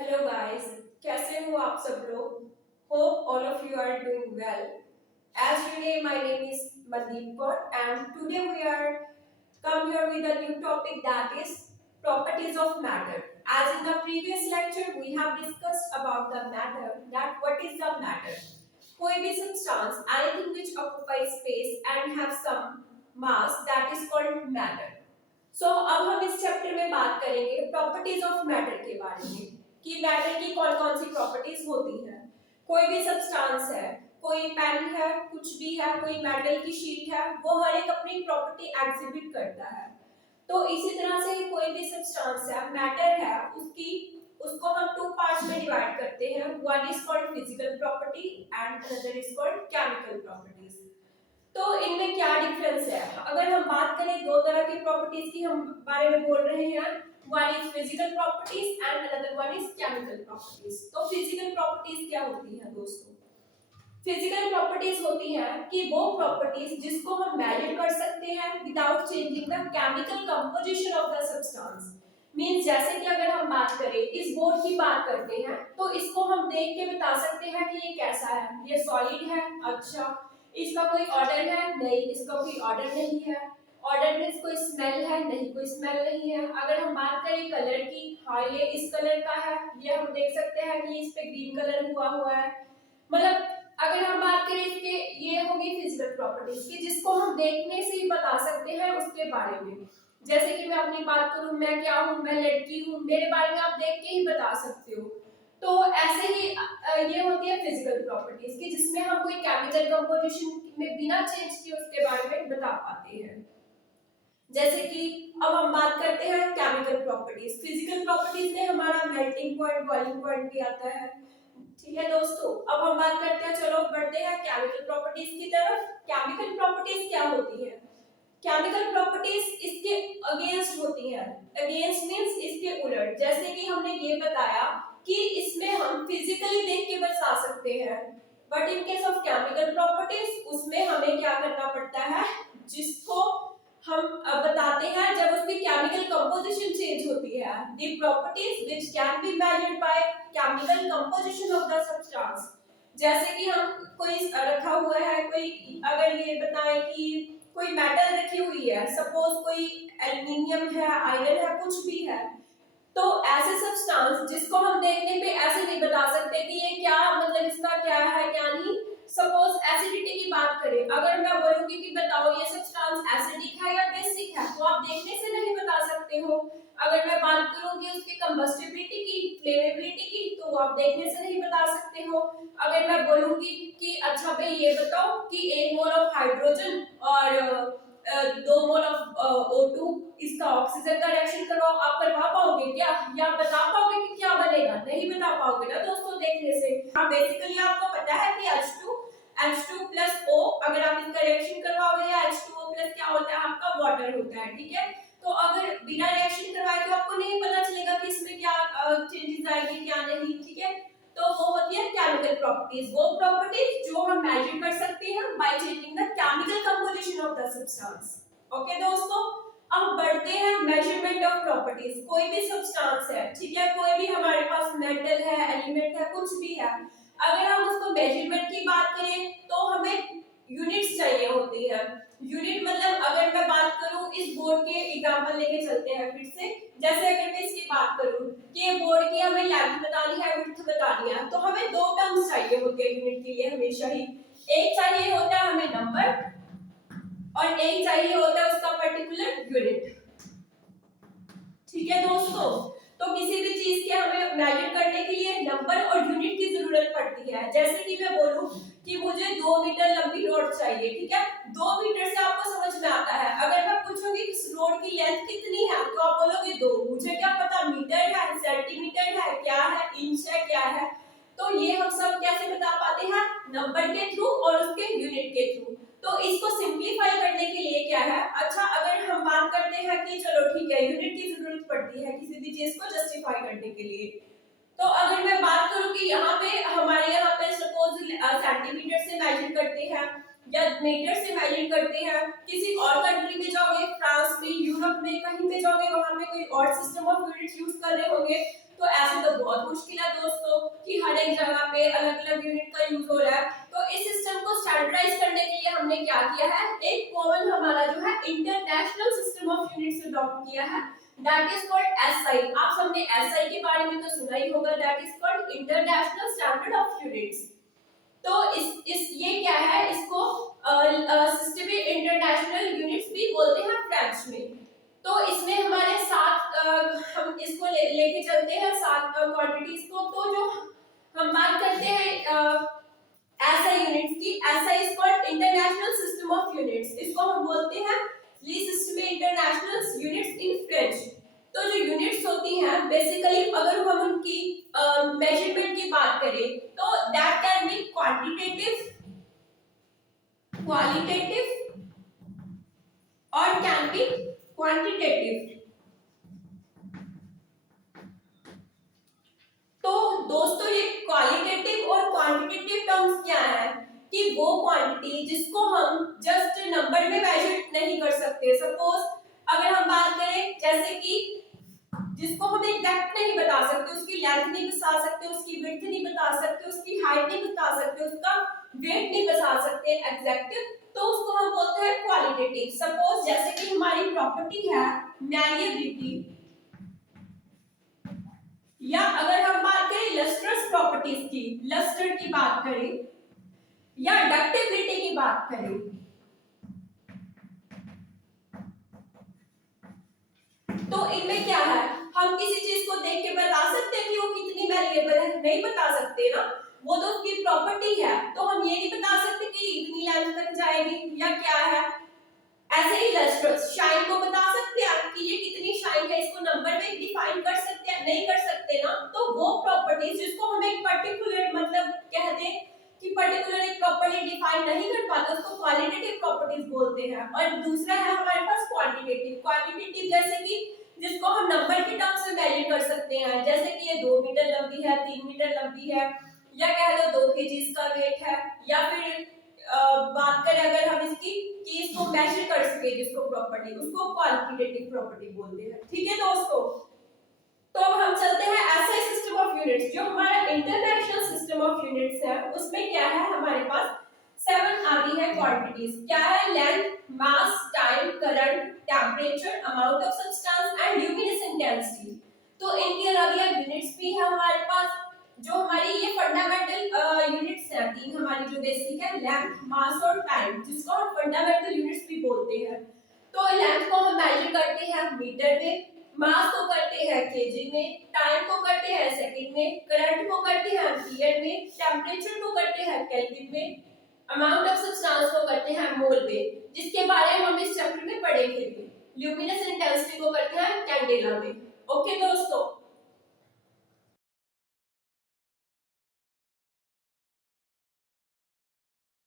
Hello guys, कैसे हो आप सब लोग? Hope all of you are doing well. As you know, my name is Mandeep Kaur and today we are come here with a new topic that is properties of matter. As in the previous lecture, we have discussed about the matter, that what is the matter. कोई भी substance, anything which occupies space and have some mass, that is called matter. So अब हम इस chapter में बात करेंगे properties of matter के बारे में कि मैटर की कौन कौन सी प्रॉपर्टीज होती हैं. कोई भी सब्सटेंस है, कोई पेन है, कुछ भी है, कोई मेटल की शीट है, वो हर एक अपनी प्रॉपर्टी एग्जिबिट करता है. तो इसी तरह से कोई भी सब्सटेंस है, मैटर है, उसको हम टू पार्ट्स में डिवाइड करते हैं. One is called physical property and another is called chemical properties. तो इनमें क्या डिफरेंस है? अगर हम बात करें दो तरह की प्रॉपर्टीज की हम बारे में बोल रहे हैं. One is physical properties and another one is chemical properties. तो फिजिकल प्रॉपर्टीज क्या होती हैं दोस्तों? फिजिकल प्रॉपर्टीज होती हैं कि वो प्रॉपर्टीज जिसको हम मेजर कर सकते हैं without changing the chemical composition of the substance. Means जैसे कि अगर हम बात करें इस बोर्ड की बात करते हैं तो इसको हम देख के बता सकते हैं कि ये कैसा है. ये सॉलिड है, अच्छा. इसका कोई ऑर्डर है? नहीं, इसका कोई ऑर्डर नहीं है. ऑर्डर में कोई स्मेल है? नहीं, कोई स्मेल नहीं है. अगर हम बात करें कलर की, हाँ ये इस कलर का है, ये हम देख सकते हैं कि इस पे ग्रीन कलर हुआ है. मतलब अगर हम बात करें इसके, ये होगी फिजिकल प्रॉपर्टीज की जिसको हम देखने से ही बता सकते हैं उसके बारे में. जैसे कि मैं अपनी बात करूं, मैं क्या हूं, मैं लड़की हूं, मेरे बारे में आप देख के ही बता सकते हो. तो ऐसे ही ये होती है फिजिकल प्रॉपर्टीज की जिसमें हम कोई केमिकल कंपोजिशन में बिना चेंज किए उसके बारे में बता पाते हैं. जैसे कि अब हम बात करते हैं केमिकल प्रॉपर्टीज. फिजिकल प्रॉपर्टीज में हमारा मेल्टिंग पॉइंट, बॉइलिंग पॉइंट भी आता है. ठीक है दोस्तों, अब हम बात करते हैं, चलो बढ़ते हैं केमिकल प्रॉपर्टीज की तरफ. केमिकल प्रॉपर्टीज क्या होती है? केमिकल प्रॉपर्टीज इसके अगेंस्ट होती है. अगेंस्ट मींस इसके उलट. जैसे कि हमने ये बताया कि इसमें हम फिजिकली देख के बता सकते हैं, but in case of chemical properties उसमें हमें क्या करना पड़ता है, जिसको हम बताते हैं जब उसकी केमिकल कंपोजिशन चेंज होती है. The properties which can be measured by chemical composition of the substance. जैसे कि हम कोई रखा हुआ है, कोई अगर ये बताएं कि कोई मेटल रखी हुई है, सपोज कोई एल्युमिनियम है, आयरन है, कुछ भी है, तो ऐसे सब्सटेंस जिसको हम देखने पे ऐसे नहीं बता सकते कि ये क्या, मतलब इसका क्या है क्या नहीं. सपोज एसिडिटी की बात करें, अगर मैं बोलूंगी कि बताओ ये सब्सटेंस एसिडिक है या बेसिक है, तो आप देखने से नहीं बता सकते हो. अगर मैं बात करूंगी उसकी कंबस्टिबिलिटी की, फ्लेमेबिलिटी की, तो आप देखने से नहीं बता सकते हो. अगर मैं बोलूंगी कि अच्छा भाई ये बताओ कि 1 मोल ऑफ हाइड्रोजन और 2 मोल ऑफ O2 इसका ऑक्सीजन का रिएक्शन करवाओ, आप करवा पाओगे क्या, या बता पाओगे कि क्या बनेगा? नहीं बता पाओगे ना दोस्तों देखने से. हाँ, बेसिकली आपको पता है कि H2 O, अगर आप इसका रिएक्शन करवाओगे या H2O प्लस क्या होता है आपका, वाटर होता है. ठीक है, तो अगर बिना रिएक्शन करवाए तो आपको नहीं पता चलेगा कि इसमें क्या चेंजेस आएंगे क्या नहीं. ठीक है, तो वो होती है केमिकल प्रॉपर्टीज. वो प्रॉपर्टीज जो हम मेजर कर सकते हैं by changing the chemical composition of the substance. Okay दोस्तों, अब बढ़ते हैं मेजरमेंट ऑफ प्रॉपर्टीज. कोई भी सब्सटेंस है, ठीक है, कोई भी हमारे पास मेटल है, एलिमेंट है, कुछ भी है, अगर हम उसको मेजरमेंट की बात करें तो हमें यूनिट्स चाहिए होती है. यूनिट मतलब अगर मैं बात करूं, इस बोर्ड के एग्जांपल लेके चलते हैं फिर से. जैसे अगर मैं इसकी बात करूं कि बोर्ड की हमें लेंथ बतानी है, विड्थ बतानी है, तो हमें दो टर्म्स चाहिए होते हैं यूनिट के लिए हमेशा ही. एक चाहिए होता है हमें नंबर और एक चाहिए होता है उसका पर्टिकुलर यूनिट. ठीक है दोस्तों, तो किसी भी चीज के हमें मेजर करने के लिए नंबर और यूनिट की जरूरत पड़ती है. जैसे कि मैं बोलूं कि मुझे 2 मीटर लंबी रोड चाहिए, ठीक है, 2 मीटर से आपको समझ में आता है. अगर मैं पूछूंगी इस रोड की लेंथ कितनी है, तो आप बोलोगे 2. मुझे क्या पता मीटर है, सेंटीमीटर है, क्या है, इंच है, क्या है. तो ये हम सब कैसे बता पाते हैं? नंबर के थ्रू और उसके यूनिट के थ्रू. तो इसको सिंपलीफाई करने के लिए क्या है, अच्छा अगर हम बात करते हैं कि चलो ठीक है यूनिट की जरूरत पड़ती है किसी भी चीज को जस्टिफाई करने के लिए. तो अगर मैं बात करूं कि यहाँ पे हमारे यहाँ पे सपोज सेंटीमीटर से मेजर करते हैं, या मीटर से मेजर करते हैं। किसी और कंट्री में जाओगे, फ्रांस में, यूरोप में, कहीं पे जाओगे वहां पे कोई और सिस्टम ऑफ यूनिट्स यूज कर रहे होंगे। तो ऐसे तो बहुत मुश्किल है दोस्तों कि हर एक जगह पे अलग अलग यूनिट का यूज हो रहा है। तो इस सिस्टम को स्टैंडर्डाइज करने के लिए हमने क्या किया है, एक कॉमन हमारा जो है international system of units adopt किया है, दैट इज कॉल्ड एसआई। आप सबने एसआई के बारे में तो सुना ही होगा, that is called international standard of units. तो इस ये क्या है, इसको सिस्टम इंटरनेशनल यूनिट्स भी बोलते हैं फ्रेंच में। तो इसमें हमारे सात हम इसको लेके चलते हैं सात क्वांटिटीज को। तो जो हम बात करते हैं ऐसा यूनिट्स की, ऐसा is called international system of units. इसको हम बोलते हैं ली system international units in French. तो जो यूनिट्स होती हैं बेसिकली अगर हम उनकी मेजरमेंट की बात करें तो that can be quantitative, qualitative और कैन बी क्वांटिटेटिव। तो दोस्तों ये क्वालिटेटिव और क्वांटिटेटिव टर्म्स क्या है कि वो क्वांटिटी जिसको हम जस्ट नंबर में मेजर नहीं कर सकते। सपोज अगर हम बात करें जैसे कि जिसको हम एग्जैक्ट नहीं बता सकते, उसकी लेंथ नहीं बता सकते, उसकी विड्थ नहीं बता सकते, उसकी हाइट नहीं बता सकते, उसका वेट नहीं बता सकते एग्जैक्ट, तो उसको हम बोलते हैं क्वालिटेटिव। सपोज जैसे कि हमारी प्रॉपर्टी है मैलिएबिलिटी, या अगर हम बात करें लस्ट्रस प्रॉपर्टीज की, लस्टर की बात करें या डक्टिबिलिटी की बात करें, तो इनमें क्या है, हम किसी चीज को देख के बता सकते हैं कि वो कितनी मैलिएबल है? नहीं बता सकते ना, वो तो उसकी प्रॉपर्टी है। तो हम ये नहीं बता सकते कि इतनी लेंथ तक जाएगी या क्या है। ऐसे ही लस्ट्रस शाइन को बता सकते हैं कि ये कितनी शाइन है, इसको नंबर में डिफाइन कर सकते हैं? नहीं कर सकते ना। तो वो प्रॉपर्टीज जिसको हम एक पर्टिकुलर मतलब कहते हैं कि पर्टिकुलर एक प्रॉपर्टी डिफाइन नहीं कर पाते, उसको क्वालिटेटिव प्रॉपर्टीज बोलते हैं। और दूसरा है हमारे पास क्वांटिटेटिव। क्वांटिटेटिव जैसे कि जिसको हम नंबर के टर्म्स में मेजर कर सकते हैं, जैसे कि ये 2 मीटर लंबी है, 3 मीटर लंबी है, या कह लो 2 kg इसका वेट है, या फिर बात करें अगर हम इसकी कि इसको मेजर कर सके जिसको प्रॉपर्टी, उसको क्वालिटेटिव प्रॉपर्टी बोलते हैं। ठीक है दोस्तों, तो अब हम चलते हैं ऐसा सिस्टम ऑफ यूनिट्स। जो हमारा इंटरनेशनल सिस्टम ऑफ यूनिट्स है उसमें क्या है, हमारे पास 7 आती है क्वांटिटीज। क्या है? Length, mass, time, current, temperature, amount of substance and luminous intensity. तो इनकी अलग अलग यूनिट्स भी है हमारे पास। जो हमारी ये फंडामेंटल यूनिट्स हैं तीन हमारी जो बेसिक है, लेंथ, मास और टाइम, जिसको हम फंडामेंटल यूनिट्स भी बोलते हैं। तो लेंथ को हम मेजर करते हैं मीटर में, मास को करते हैं केजी में, टाइम को करते हैं सेकंड में, करंट को करते हैं एम्पीयर में, टेम्परेचर को करते हैं केल्विन में, अमाउंट ऑफ सब्सटेंस को करते हैं मोल में, जिसके बारे में हम इस चैप्टर में पढ़ेंगे। ल्यूमिनस इंटेंसिटी को करते हैं कैंडेला में। ओके दोस्तों।